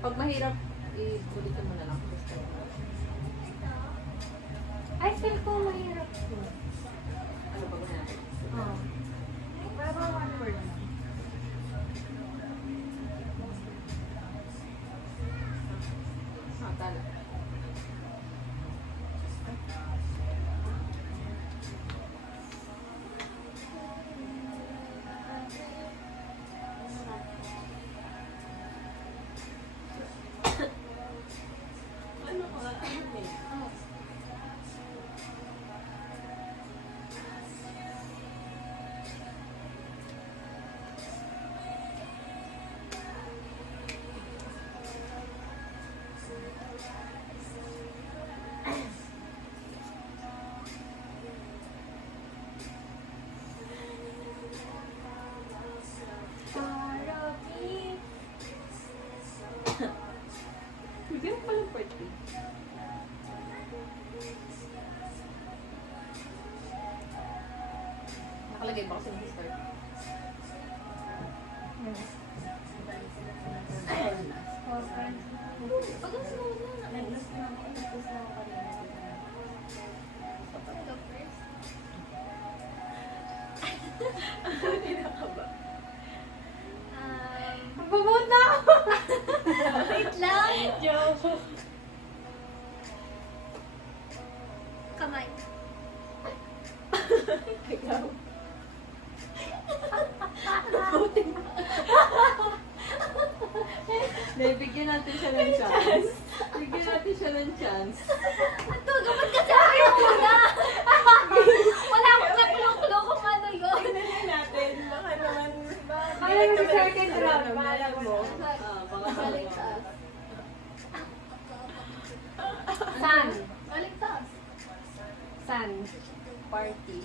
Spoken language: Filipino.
Pag mahirap, ibulitin mo na lang. I feel ko mahirap po. Ano ba natin? Oh. Pero one word lang. Tala. Ano ka? Ano eh? Hindi mo palang birthday. Nakalagay ba kasi ng start? Pag ang slow na. Nag-last na ako. Nag-last na ako kanina. Ikaw first. Hindi na ka ba? Magbabout na ako! Wait lang! Joke! Kamay. Ikaw. Hindi, bigyan natin siya ng chance. Bigyan natin siya ng chance. Ito, dapat kasi ayaw ko na! Wala akong kapulong-kulo kung ano yun. Tingnan natin. Baka naman. Bahala mo sa second round. Bahala mo. Baka Baligtas. Sun. Baligtas. Sun. Party.